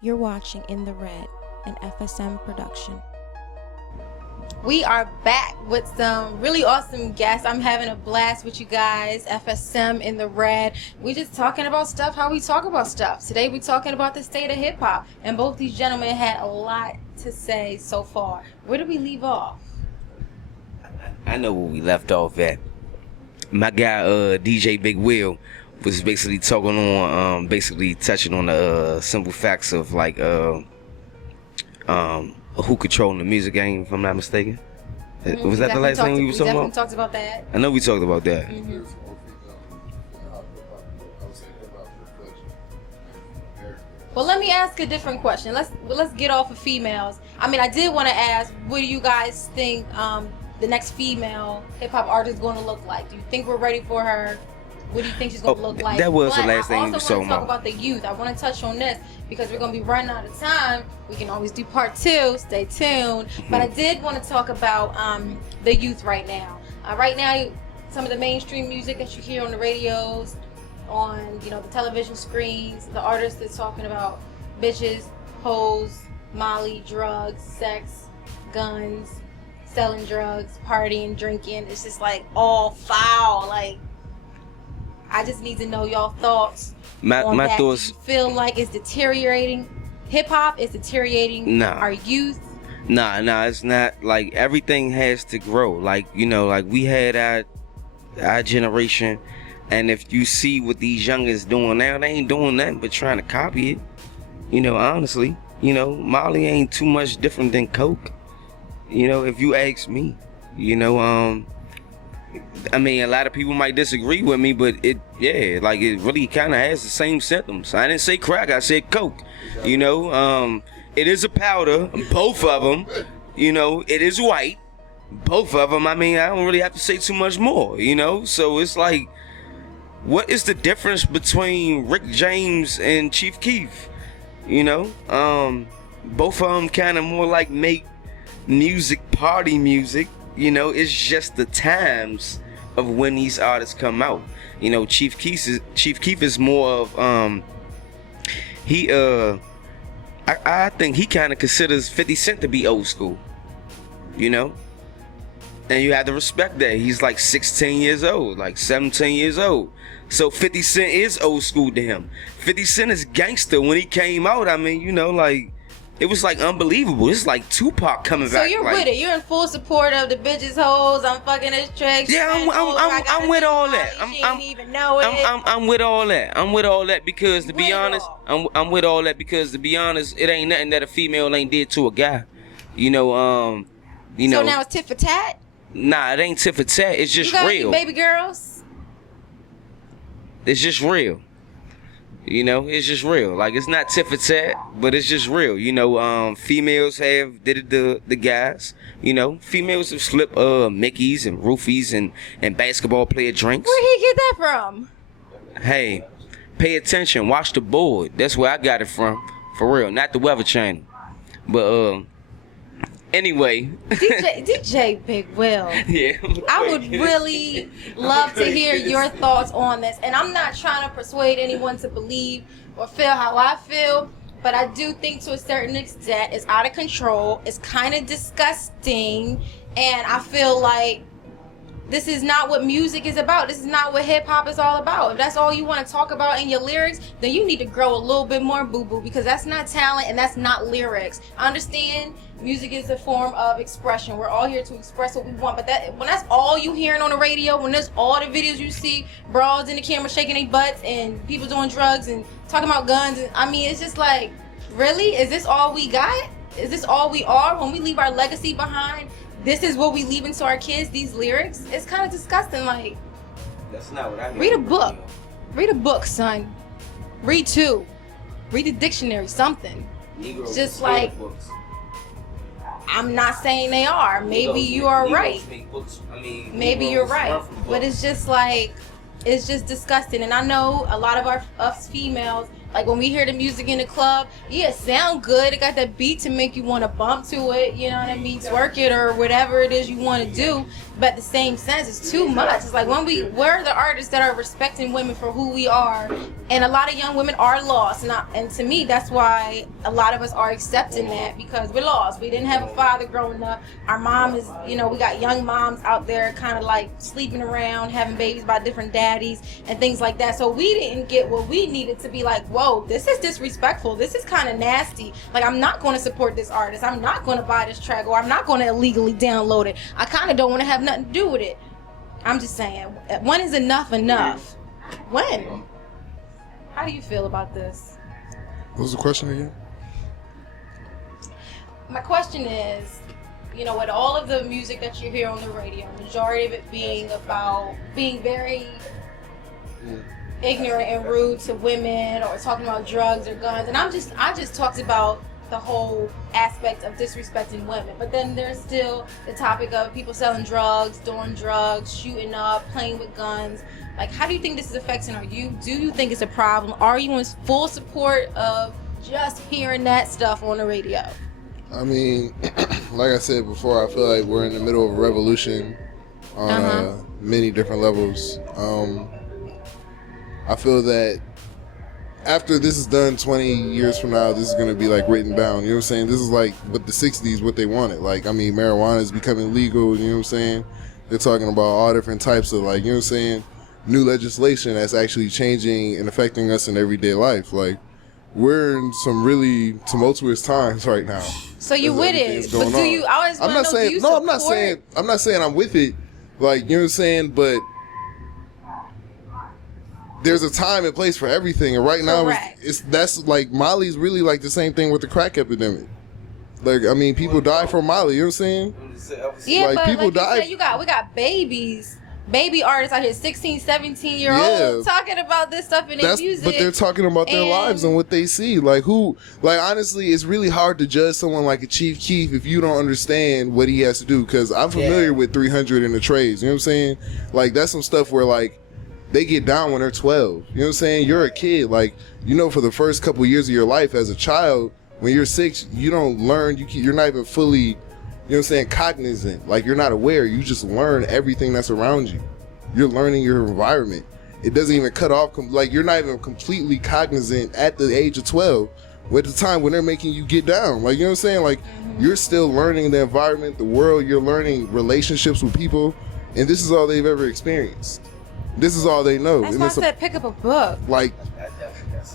You're watching In the Red, an FSM production. We are back with some really awesome guests. I'm having a blast with you guys. FSM in the Red. We just talking about stuff, how we talk about stuff. Today we're talking about the state of hip hop. And both these gentlemen had a lot to say so far. Where did we leave off? I know where we left off at. My guy, DJ Big Will, was basically talking on, basically touching on the simple facts of like, who controlling the music game, if I'm not mistaken. Mm-hmm. Was that the last thing we were talking about? We definitely talked about that. I know we talked about that. Mm-hmm. Well, let me ask a different question. Let's get off of females. I mean, I did want to ask, what do you guys think the next female hip hop artist is going to look like? Do you think we're ready for her? What do you think she's going to look like? That was but the last thing we were talking talk about the youth. I want to touch on this because we're going to be running out of time. We can always do part 2. Stay tuned. But I did want to talk about the youth right now. Right now, some of the mainstream music that you hear on the radios, on the television screens, the artists that's talking about bitches, hoes, Molly, drugs, sex, guns, selling drugs, partying, drinking. It's just like all foul. Like, I just need to know y'all thoughts. My thoughts. Do you feel like it's deteriorating? Hip hop is deteriorating our youth. Nah, it's not. Like, everything has to grow. Like, like we had our generation, and if you see what these youngins doing now, they ain't doing nothing but trying to copy it. Honestly, Molly ain't too much different than Coke. If you ask me, I mean, a lot of people might disagree with me, but it really kind of has the same symptoms. I didn't say crack, I said Coke. It is a powder, both of them. It is white, both of them. I mean, I don't really have to say too much more. So it's like, what is the difference between Rick James and Chief Keef? Both of them kind of more like make music, party music. It's just the times of when these artists come out. Chief Keef is more of I think he kind of considers 50 Cent to be old school. And you have to respect that. He's like 16 years old, like 17 years old. So 50 Cent is old school to him. 50 Cent is gangster. When he came out, I mean, like, it was like unbelievable. It's like Tupac coming back. So you're like, with it. You're in full support of the bitches, hoes. I'm fucking his tricks. Yeah, I'm with all that. I'm with all that. I'm with all that because to be honest, I'm with all that because to be honest, it ain't nothing that a female ain't did to a guy. So now it's tit for tat. Nah, it ain't tit for tat. It's just real. Baby girls. It's just real. It's just real. Like, it's not tit for tat, but it's just real. Females have did it to the guys. Females have slipped Mickeys and roofies and basketball player drinks. Where'd he get that from? Hey, pay attention. Watch the board. That's where I got it from. For real. Not the Weather Channel. But, anyway. DJ Big Will. Yeah. I would really love to hear your thoughts on this. And I'm not trying to persuade anyone to believe or feel how I feel, but I do think to a certain extent it's out of control. It's kind of disgusting. And I feel like this is not what music is about. This is not what hip hop is all about. If that's all you want to talk about in your lyrics, then you need to grow a little bit more, boo-boo, because that's not talent and that's not lyrics. I understand music is a form of expression. We're all here to express what we want, but when that's all you hearing on the radio, when there's all the videos you see, broads in the camera shaking their butts and people doing drugs and talking about guns, and I mean, it's just like, really? Is this all we got? Is this all we are? When we leave our legacy behind, this is what we leaving to our kids, these lyrics? It's kind of disgusting. Like, that's not what I mean. Read a book. Read a book, son. Read 2. Read a dictionary, something. Negroes just like, books. I'm not saying they are. Maybe you are right. Maybe you're right. But it's just like, it's just disgusting. And I know a lot of us females, Like when we hear the music in the club, yeah, it sound good. It got that beat to make you want to bump to it, you know what I mean, twerk it or whatever it is you want to do. But at the same sense, it's too much. It's like we're the artists that are respecting women for who we are, and a lot of young women are lost. And to me, that's why a lot of us are accepting that, because we're lost. We didn't have a father growing up. Our mom is, we got young moms out there kind of like sleeping around, having babies by different daddies and things like that. So we didn't get what we needed to be like, whoa, this is disrespectful. This is kind of nasty. Like, I'm not going to support this artist. I'm not going to buy this track, or I'm not going to illegally download it. I kind of don't want to have nothing to do with it. I'm just saying, when is enough? When? How do you feel about this? What was the question again? My question is, with all of the music that you hear on the radio, majority of it being about being very ignorant and rude to women, or talking about drugs or guns, and I just talked about the whole aspect of disrespecting women. But then there's still the topic of people selling drugs, doing drugs, shooting up, playing with guns. Like, how do you think this is affecting you? Do you think it's a problem? Are you in full support of just hearing that stuff on the radio? I mean, like I said before, I feel like we're in the middle of a revolution on many different levels. I feel that after this is done 20 years from now, this is going to be like written down. You know what I'm saying? This is like what the 60s, what they wanted. Like, I mean, marijuana is becoming legal. You know what I'm saying? They're talking about all different types of, like, you know what I'm saying, new legislation that's actually changing and affecting us in everyday life. Like, we're in some really tumultuous times right now. So you with it? But do you? I always want to know. Do you support? I'm not saying I'm with it. Like, you know what I'm saying, but there's a time and place for everything, and right now that's like Molly's really like the same thing with the crack epidemic. Like, I mean, people die from Molly. You know what I'm saying? Yeah, like, but people like die. you said, we got baby artists out here, 16, 17-year-olds talking about this stuff in their music. But they're talking about their lives and what they see. Like, honestly, it's really hard to judge someone like a Chief Keef if you don't understand what he has to do. Because I'm familiar with 300 in the trades. You know what I'm saying? Like, that's some stuff where, like, they get down when they're 12. You know what I'm saying? You're a kid. Like, for the first couple of years of your life as a child, when you're 6, you don't learn. You're not even fully, you know what I'm saying, cognizant. Like, you're not aware. You just learn everything that's around you. You're learning your environment. It doesn't even cut off. Like, you're not even completely cognizant at the age of 12. At the time when they're making you get down. Like, you know what I'm saying? Like, you're still learning the environment, the world. You're learning relationships with people. And this is all they've ever experienced. This is all they know. That's why I said pick up a book. Like,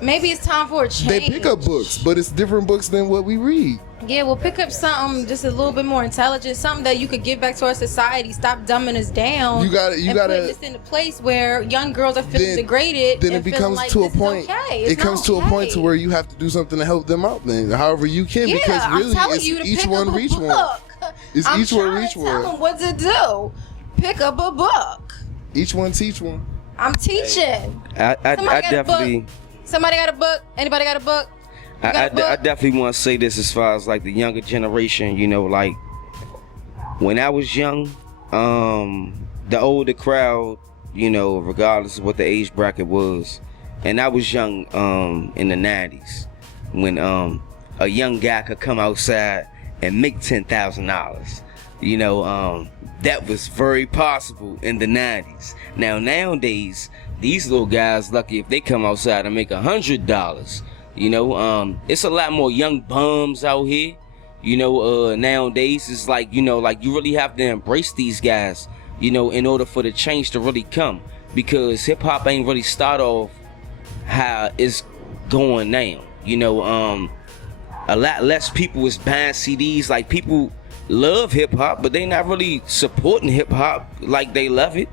maybe it's time for a change. They pick up books, but it's different books than what we read. Yeah, well, pick up something just a little bit more intelligent, something that you could give back to our society. Stop dumbing us down. You gotta put this in a place where young girls are feeling degraded. Then it becomes like to a point. It comes to a point to where you have to do something to help them out. Then, however you can, because really, it's each one reach one. It's each one reach one. Tell them what to do. Pick up a book. Each one teach one. I'm teaching. I definitely. Somebody got a book? Anybody got a book? I definitely want to say this as far as like the younger generation. Like when I was young, the older crowd, regardless of what the age bracket was, and I was young in the 90s when a young guy could come outside and make $10,000. That was very possible in the 90s. Nowadays, these little guys lucky if they come outside and make $100. It's a lot more young bums out here. Nowadays it's like, like you really have to embrace these guys, in order for the change to really come. Because hip hop ain't really start off how it's going now. A lot less people is buying CDs. Like, people love hip hop, but they not really supporting hip hop like they love it,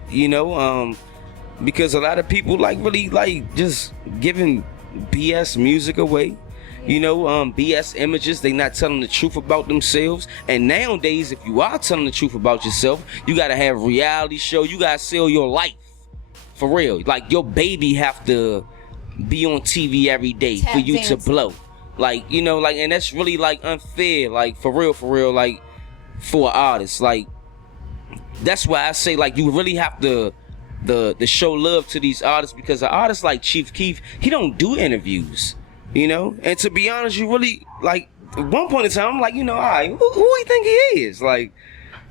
because a lot of people like really like just giving BS music away, BS images. They not telling the truth about themselves. And nowadays, if you are telling the truth about yourself, you gotta have reality show. You gotta sell your life for real. Like, your baby have to be on TV every day for you to blow. Like, and that's really like unfair. Like, for real, like, for artists. Like, that's why I say, like, you really have to show love to these artists, because an artist like Chief Keef, he don't do interviews. you know. And to be honest, you really like at one point in time, I'm like, you know, all right, who he think he is? Like,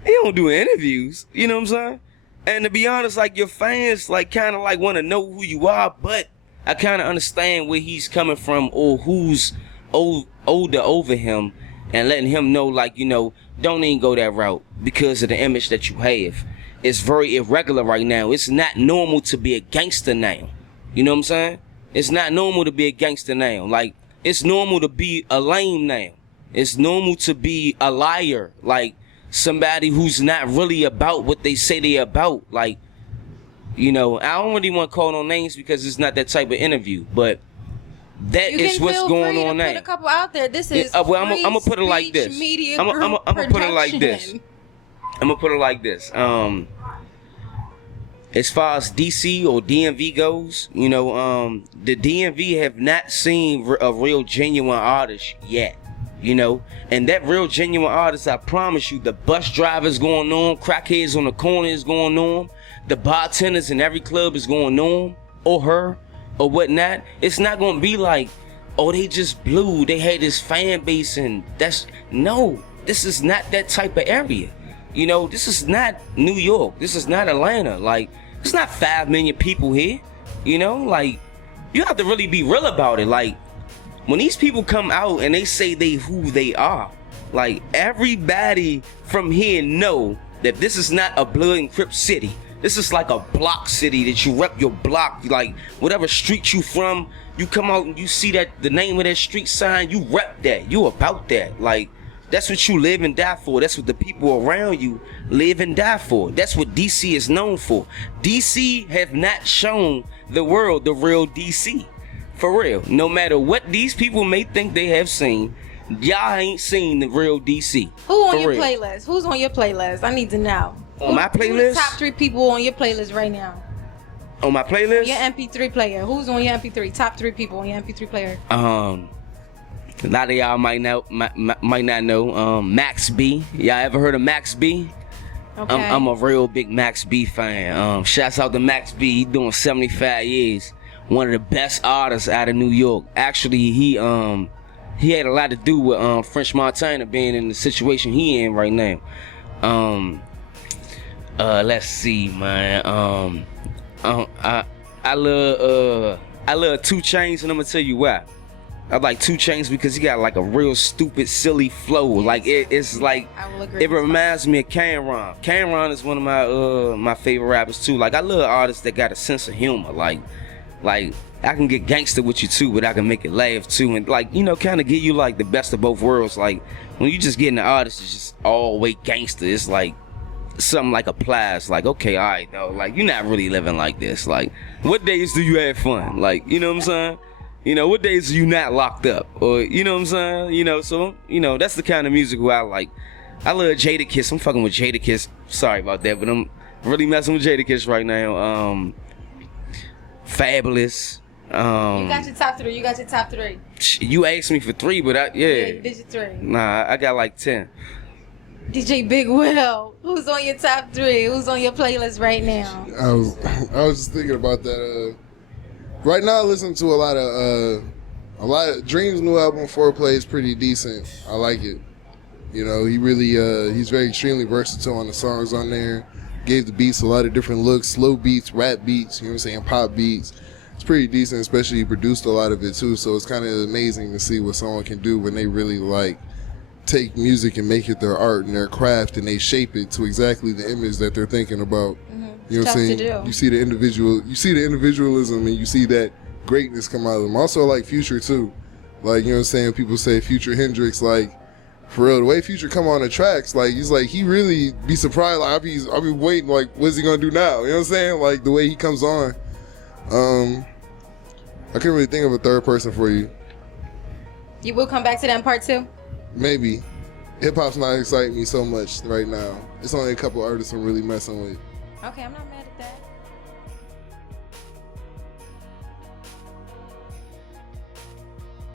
he don't do interviews, you know what I'm saying? And to be honest, like your fans, like kind of like want to know who you are, but I kind of understand where he's coming from or who's older over him, and letting him know, like, you know, don't even go that route because of the image that you have. It's very irregular right now. It's not normal to be a gangster now. You know what I'm saying? It's not normal to be a gangster now. Like, it's normal to be a lame now. It's normal to be a liar. Like, somebody who's not really about what they say they're about. Like, you know, I don't really want to call no names because it's not that type of interview, but that is what's going on now. Put a couple out there. This is well, I'm gonna put it like this. I'm gonna put it like this. I'm gonna put it like this. As far as DC or DMV goes, you know, the DMV have not seen a real genuine artist yet. You know, and that real genuine artist, I promise you, the bus drivers going on, crackheads on the corner is going on, the bartenders in every club is going on, or her, or whatnot. It's not gonna be like, oh, they just blew, they had this fan base, and no, this is not that type of area. You know, this is not New York, this is not Atlanta. Like, it's not 5 million people here. You know, like, you have to really be real about it. Like, when these people come out and they say who they are, like, everybody from here know that this is not a blood and crip city. This is like a block city that you rep your block. Like, whatever street you from, you come out and you see that the name of that street sign, you rep that. You about that. Like, that's what you live and die for. That's what the people around you live and die for. That's what DC is known for. DC have not shown the world the real DC. For real. No matter what these people may think they have seen, y'all ain't seen the real DC. Who on your playlist? Who's on your playlist? I need to know. On my playlist? Who's the top 3 people on your playlist right now? On my playlist? Your MP3 player. Who's on your MP3? Top 3 people on your MP3 player. A lot of y'all might not know. Max B. Y'all ever heard of Max B? Okay. I'm a real big Max B fan. Shouts out to Max B. He doing 75 years. One of the best artists out of New York. Actually, he had a lot to do with French Montana being in the situation he in right now. Let's see, man. I love 2 Chainz, and I'm gonna tell you why. I like 2 Chainz because he got like a real stupid, silly flow. Like, it's like, it reminds me of Cameron. Cameron is one of my favorite rappers too. Like, I love artists that got a sense of humor. Like I can get gangster with you too, but I can make it laugh too, and, like, you know, kind of give you like the best of both worlds. Like, when you just get an artist that's just all way gangster, it's like something like applies. Like, okay, all right, though, like, you're not really living like this. Like, what days do you have fun? Like, you know what I'm saying? You know, what days are you not locked up? Or, you know what I'm saying? You know, so, you know, that's the kind of music where I like. I love Jadakiss. I'm fucking with Jadakiss. Sorry about that, but I'm really messing with Jadakiss right now. Fabulous. You got your top 3. You got your top 3. You asked me for 3, but yeah. Did you 3? Nah, I got like 10. DJ Big Will, who's on your top 3? Who's on your playlist right now? I was just thinking about that. Right now, I listen to a lot of Dream's new album, Foreplay, is pretty decent. I like it. You know, he really he's very extremely versatile on the songs on there. Gave the beats a lot of different looks, slow beats, rap beats, you know what I'm saying, pop beats. It's pretty decent, especially he produced a lot of it too, so it's kind of amazing to see what someone can do when they really, like, take music and make it their art and their craft, and they shape it to exactly the image that they're thinking about. Mm-hmm. You know what I'm saying? You see the individualism, and you see that greatness come out of them. Also, like Future too. Like, you know what I'm saying? People say Future Hendrix, like, for real, the way Future come on the tracks, like, he's like, he really be surprised. Like, I'll be waiting, like, what's he gonna do now? You know what I'm saying? Like, the way he comes on. I can't really think of a third person for you. You will come back to that in part 2? Maybe. Hip hop's not exciting me so much right now. It's only a couple artists I'm really messing with. Okay, I'm not mad at that.